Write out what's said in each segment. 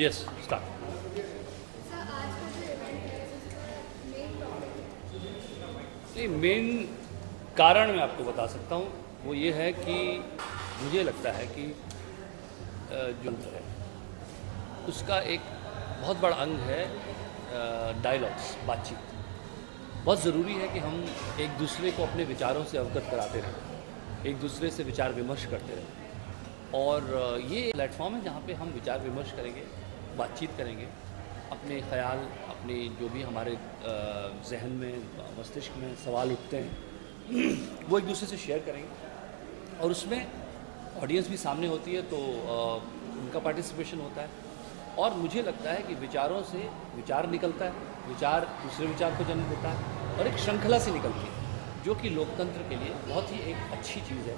Yes start. नहीं, मेन कारण मैं आपको बता सकता हूँ, वो ये है कि मुझे लगता है कि जो है उसका एक बहुत बड़ा अंग है डायलॉग्स, बातचीत। बहुत ज़रूरी है कि हम एक दूसरे को अपने विचारों से अवगत कराते रहें, एक दूसरे से विचार विमर्श करते रहें। और ये प्लेटफॉर्म है जहाँ पे हम विचार विमर्श करेंगे, बातचीत करेंगे, अपने ख्याल, अपने जो भी हमारे जहन में, मस्तिष्क में सवाल उठते हैं वो एक दूसरे से शेयर करेंगे। और उसमें ऑडियंस भी सामने होती है, तो उनका पार्टिसिपेशन होता है। और मुझे लगता है कि विचारों से विचार निकलता है, विचार दूसरे विचार को जन्म देता है और एक श्रृंखला से निकलती है, जो कि लोकतंत्र के लिए बहुत ही एक अच्छी चीज़ है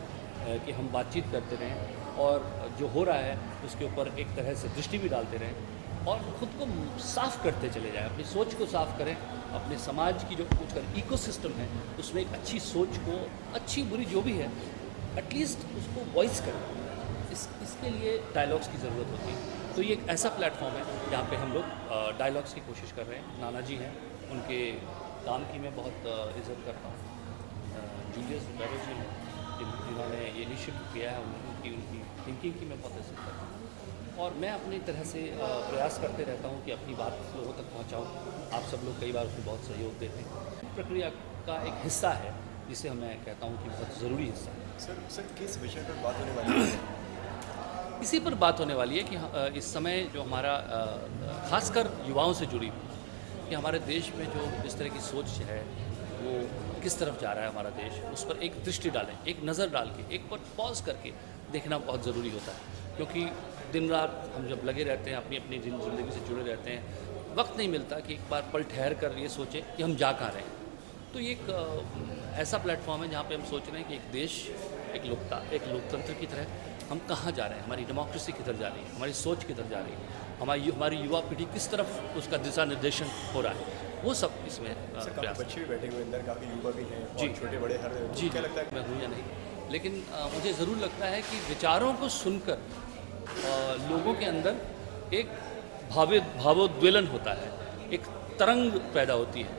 कि हम बातचीत करते रहें और जो हो रहा है उसके ऊपर एक तरह से दृष्टि भी डालते रहें और ख़ुद को साफ़ करते चले जाएं, अपनी सोच को साफ़ करें, अपने समाज की जो कुछ इकोसिस्टम है उसमें एक अच्छी सोच को, अच्छी बुरी जो भी है, एटलीस्ट उसको वॉइस करें। इसके लिए डायलॉग्स की ज़रूरत होती है। तो ये एक ऐसा प्लेटफॉर्म है जहाँ पे हम लोग डायलॉग्स की कोशिश कर रहे हैं। नाना जी हैं, उनके काम की मैं बहुत इज़्ज़त करता हूँ। जूलियस बैरो जी हैं, जिन्होंने ये इनिशिएटिव किया है, उनकी थिंकिंग की मैं बहुत इज़्ज़त करता हूँ। और मैं अपनी तरह से प्रयास करते रहता हूँ कि अपनी बात लोगों तक पहुँचाऊँ। आप सब लोग कई बार उसमें बहुत सहयोग देते हैं। प्रक्रिया का एक हिस्सा है जिसे मैं कहता हूँ कि बहुत ज़रूरी हिस्सा है। सर किस विषय पर बात होने वाली है? इसी पर बात होने वाली है कि इस समय जो हमारा खासकर युवाओं से जुड़ी हुई, कि हमारे देश में जो इस तरह की सोच है वो किस तरफ जा रहा है हमारा देश, उस पर एक दृष्टि डालें, एक नज़र डाल के, एक पर पॉज करके देखना बहुत ज़रूरी होता है। क्योंकि दिन रात हम जब लगे रहते हैं, अपनी अपनी ज़िंदगी से जुड़े रहते हैं, वक्त नहीं मिलता कि एक बार पल ठहर कर ये सोचें कि हम जा कहाँ रहे हैं। तो ये एक ऐसा प्लेटफॉर्म है जहाँ पे हम सोच रहे हैं कि एक देश, एक लोकतंत्र की तरह हम कहाँ जा रहे हैं, हमारी डेमोक्रेसी किधर जा रही है, हमारी सोच किधर जा रही है, हमारी युवा पीढ़ी किस तरफ उसका दिशा निर्देशन हो रहा है, वो सब इसमें काफ़ी बच्चे भी बैठे हुए अंदर, काफ़ी युवा भी हैं जी और छोटे बड़े हर जी क्या जी लगता है? मैं हूँ या नहीं, लेकिन मुझे ज़रूर लगता है कि विचारों को सुनकर लोगों के अंदर एक भावोद्वेलन होता है, एक तरंग पैदा होती है।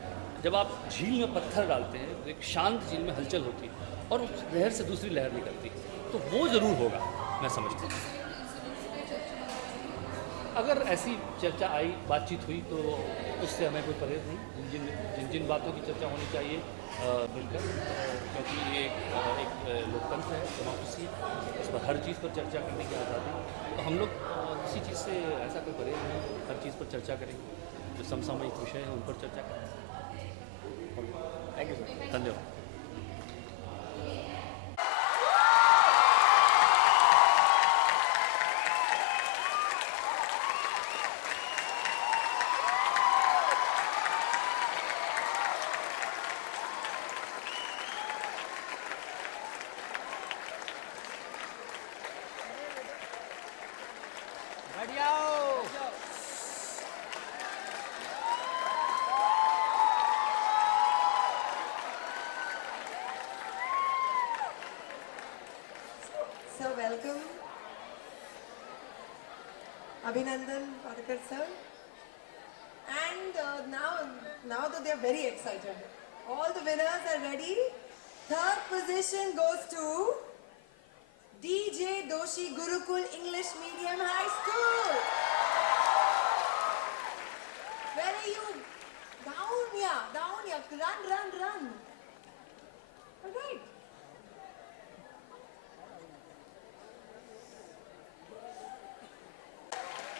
जब आप झील में पत्थर डालते हैं तो एक शांत झील में हलचल होती है और उस लहर से दूसरी लहर निकलती है, तो वो ज़रूर होगा, मैं समझता हूँ। अगर ऐसी चर्चा आई, बातचीत हुई, तो उससे हमें कोई परहेज नहीं। जिन जिन बातों की चर्चा होनी चाहिए मिलकर, क्योंकि ये एक लोकतंत्र है, डेमोक्रेसी है, उस पर हर चीज़ पर चर्चा करने की आज़ादी है। तो हम लोग किसी चीज़ से ऐसा कोई परहेज नहीं, हर चीज़ पर चर्चा करेंगे, जो समसामयिक विषय है उन पर चर्चा करेंगे। Thank you sir. धन्यवाद। So welcome, Abhinandan Parakar sir. And now that they are very excited, all the winners are ready. Third position goes to DJ Doshi Gurukul English Medium High School. Where are you? Down, yeah. Run. All right.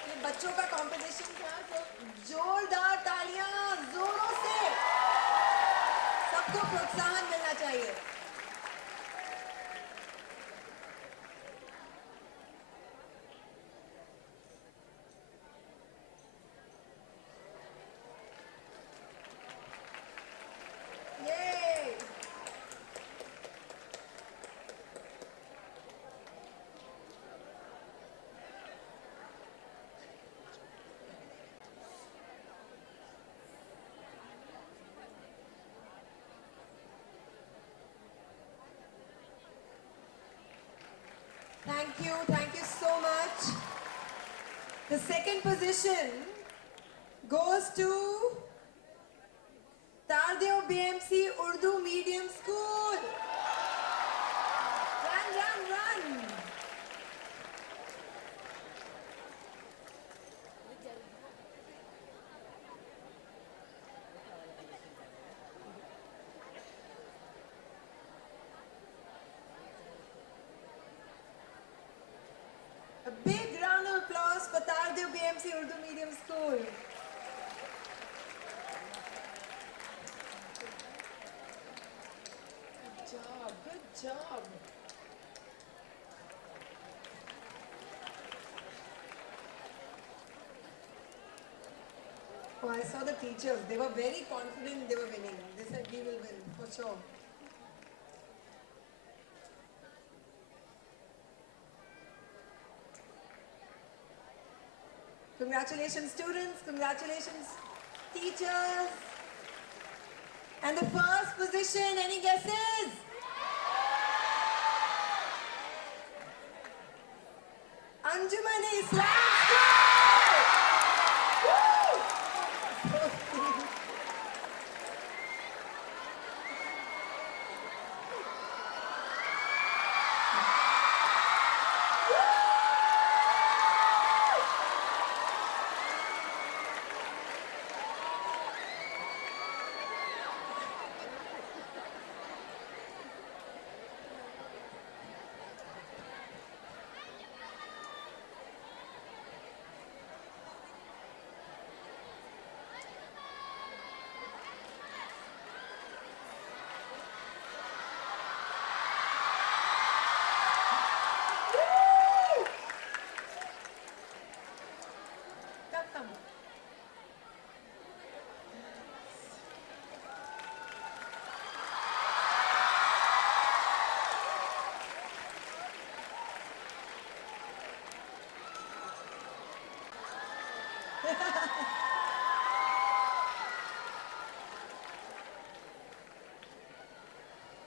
ये बच्चों का कंपटीशन था, तो जोरदार तालियां जोरों से, सबको प्रोत्साहन मिलना चाहिए। Yay! Thank you so much. The second position goes to Tardeo BMC Urdu Medium School. Run, run, run. A big round of applause for Tardeo BMC Urdu Medium School. Good job, good job. Oh, I saw the teachers. They were very confident they were winning. They said we will win for sure. Congratulations students, congratulations teachers. And the first position, any guesses? Anjuman Islam School! Woo! Come, come.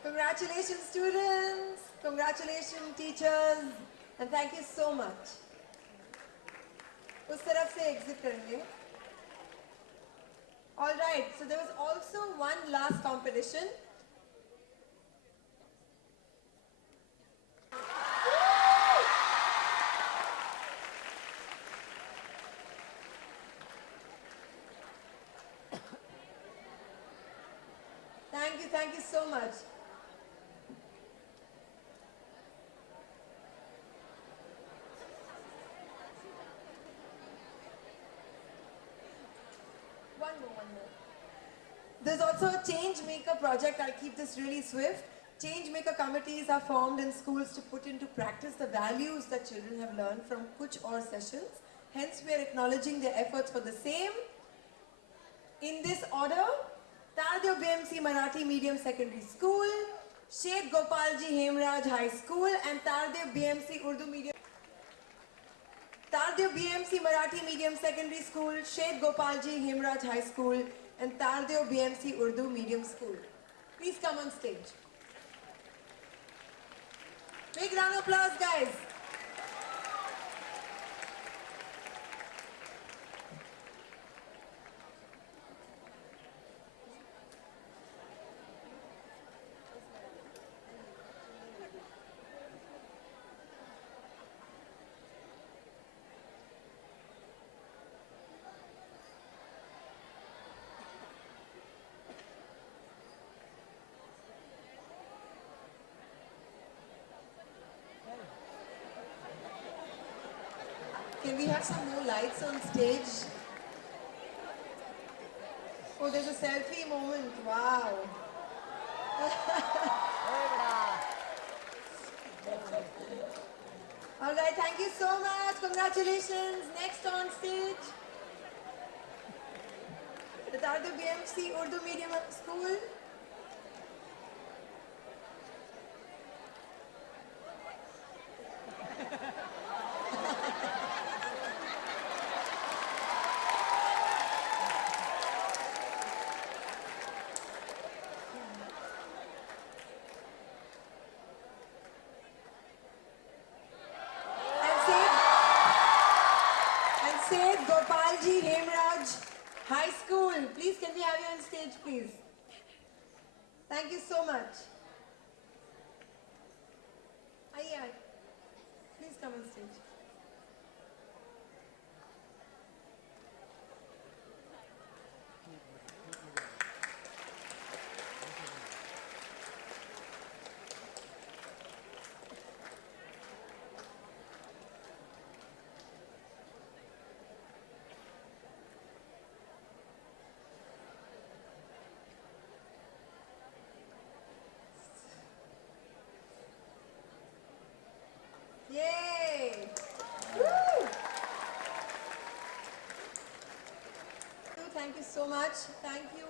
Congratulations students, congratulations teachers, and thank you so much. उस तरफ से exit करेंगे. All right, so there was also one last competition. Thank you so much. One more. There's also a change maker project. I'll keep this really swift. Change maker committees are formed in schools to put into practice the values that children have learned from Kuch Aur sessions. Hence, we are acknowledging their efforts for the same. In this order, Tardeo BMC Marathi Medium Secondary School, Sheikh Gopalji Hemraj High School, and Tardeo BMC Urdu Medium. Tardeo BMC Marathi Medium Secondary School, Sheikh Gopalji Hemraj High School, and Tardeo BMC Urdu Medium School. Please come on stage. Big round of applause, guys. Can we have some more lights on stage? Oh, there's a selfie moment. Wow. All right, thank you so much. Congratulations. Next on stage, the Tardeo BMC Urdu Medium School. Raji Hemraj High School. Please, can we have you on stage, please? Thank you so much. Aye. Please come on stage. Yay! Woo! Thank you so much. Thank you,